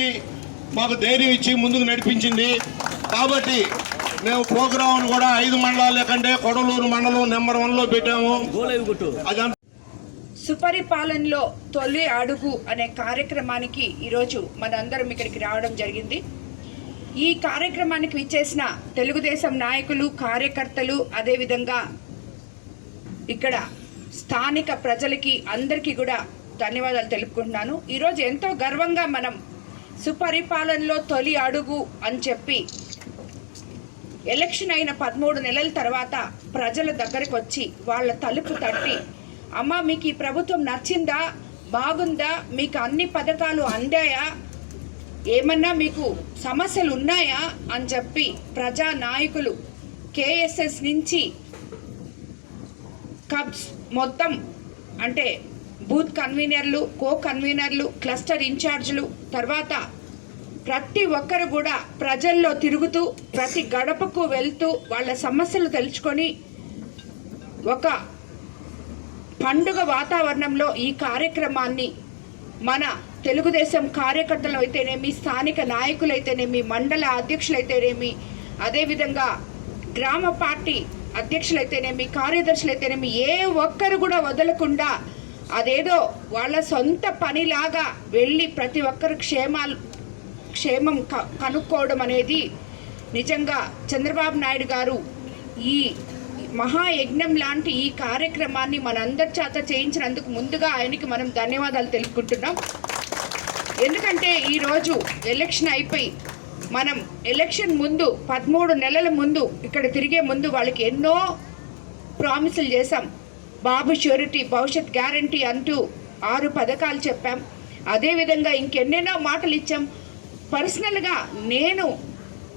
చేసి మాకు ధైర్యం ఇచ్చి ముందుకు నడిపించింది. కాబట్టి మేము ప్రోగ్రాం కూడా 5 మండలాల కంటే కొడలూరు మండలం నెంబర్ 1లో పెట్టాము. సుపరిపాలనలో తొలి అడుగు అనే కార్యక్రమానికి ఈరోజు మనందరం ఇక్కడికి రావడం జరిగింది. ఈ కార్యక్రమానికి విచ్చేసిన తెలుగుదేశం నాయకులు, కార్యకర్తలు, అదేవిధంగా ఇక్కడ స్థానిక ప్రజలకి అందరికీ కూడా ధన్యవాదాలు తెలుపుకుంటున్నాను. ఈరోజు ఎంతో గర్వంగా మనం సుపరిపాలనలో తొలి అడుగు అని చెప్పి ఎలక్షన్ అయిన 13 నెలల తర్వాత ప్రజల దగ్గరకు వచ్చి వాళ్ళ తలుపు తట్టి, అమ్మ మీకు ఈ ప్రభుత్వం నచ్చిందా, బాగుందా, మీకు అన్ని పథకాలు అందాయా, ఏమన్నా మీకు సమస్యలు ఉన్నాయా అని చెప్పి ప్రజా నాయకులు కేఎస్ఎస్ నుంచి కబ్స్ మొత్తం అంటే బూత్ కన్వీనర్లు, కో కన్వీనర్లు, క్లస్టర్ ఇన్ఛార్జీలు, తర్వాత ప్రతి ఒక్కరు కూడా ప్రజల్లో తిరుగుతూ ప్రతి గడపకు వెళ్తూ వాళ్ళ సమస్యలు తెలుసుకొని ఒక పండుగ వాతావరణంలో ఈ కార్యక్రమాన్ని మన తెలుగుదేశం కార్యకర్తలు అయితేనేమి, స్థానిక నాయకులైతేనేమి, మండల అధ్యక్షులైతేనేమి, అదేవిధంగా గ్రామ పార్టీ అధ్యక్షులైతేనేమి, కార్యదర్శులైతేనేమి ఏ ఒక్కరు కూడా వదలకుండా అదేదో వాళ్ళ సొంత పనిలాగా వెళ్ళి ప్రతి ఒక్కరు క్షేమం కనుక్కోవడం అనేది నిజంగా చంద్రబాబు నాయుడు గారు ఈ మహాయజ్ఞం లాంటి ఈ కార్యక్రమాన్ని మనందరి చేత చేయించినందుకు ముందుగా ఆయనకి మనం ధన్యవాదాలు తెలుపుకుంటున్నాం. ఎందుకంటే ఈరోజు ఎలక్షన్ అయిపోయి మనం ఎలక్షన్ ముందు 13 నెలల ముందు ఇక్కడ తిరిగే ముందు వాళ్ళకి ఎన్నో ప్రామిసులు చేశాం. బాబు ష్యూరిటీ, భవిష్యత్ గ్యారంటీ అంటూ 6 పథకాలు చెప్పాం. అదేవిధంగా ఇంకెన్నెన్నో మాటలు ఇచ్చాం. పర్సనల్గా నేను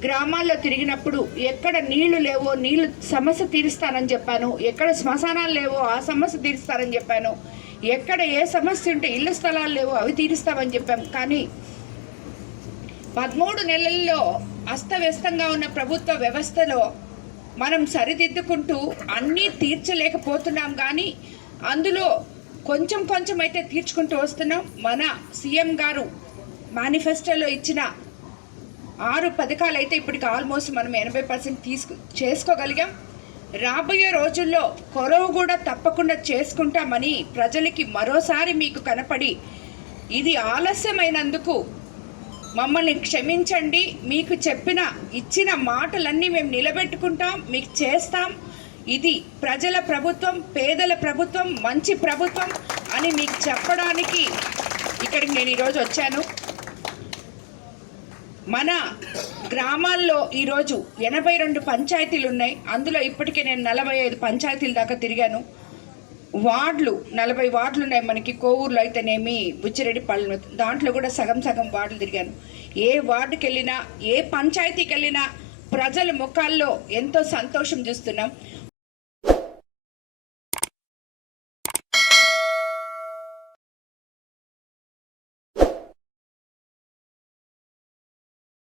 గ్రామాల్లో తిరిగినప్పుడు ఎక్కడ నీళ్లు లేవో నీళ్లు సమస్య తీరుస్తానని చెప్పాను, ఎక్కడ శ్మశానాలు లేవో ఆ సమస్య తీరుస్తానని చెప్పాను, ఎక్కడ ఏ సమస్య ఉంటే ఇళ్ల స్థలాలు లేవో అవి తీరుస్తామని చెప్పాం. కానీ 13 నెలల్లో అస్తవ్యస్తంగా ఉన్న ప్రభుత్వ వ్యవస్థలో మనం సరిదిద్దుకుంటూ అన్నీ తీర్చలేకపోతున్నాం. కానీ అందులో కొంచెం అయితే తీర్చుకుంటూ వస్తున్నాం. మన సీఎం గారు మేనిఫెస్టోలో ఇచ్చిన 6 పథకాలు అయితే ఇప్పటికి ఆల్మోస్ట్ మనం 80% చేసుకోగలిగాం. రాబోయే రోజుల్లో కొరవ కూడా తప్పకుండా చేసుకుంటామని ప్రజలకి మరోసారి మీకు కనపడి, ఇది ఆలస్యమైనందుకు మమ్మల్ని క్షమించండి, మీకు ఇచ్చిన మాటలన్నీ మేము నిలబెట్టుకుంటాం, మీకు చేస్తాం, ఇది ప్రజల ప్రభుత్వం, పేదల ప్రభుత్వం, మంచి ప్రభుత్వం అని మీకు చెప్పడానికి ఇక్కడికి నేను ఈరోజు వచ్చాను. మన గ్రామాల్లో ఈరోజు 82 పంచాయతీలు ఉన్నాయి. అందులో ఇప్పటికే నేను 45 పంచాయతీల దాకా తిరిగాను. వార్డులు 40 వార్డులు ఉన్నాయి మనకి. కోవూరులో అయితేనేమి, బుచ్చిరెడ్డిపల్లి, దాంట్లో కూడా సగం వార్డులు తిరిగాను. ఏ వార్డుకి వెళ్ళినా, ఏ పంచాయతీకి వెళ్ళినా ప్రజల ముఖాల్లో ఎంతో సంతోషం చూస్తున్నాం.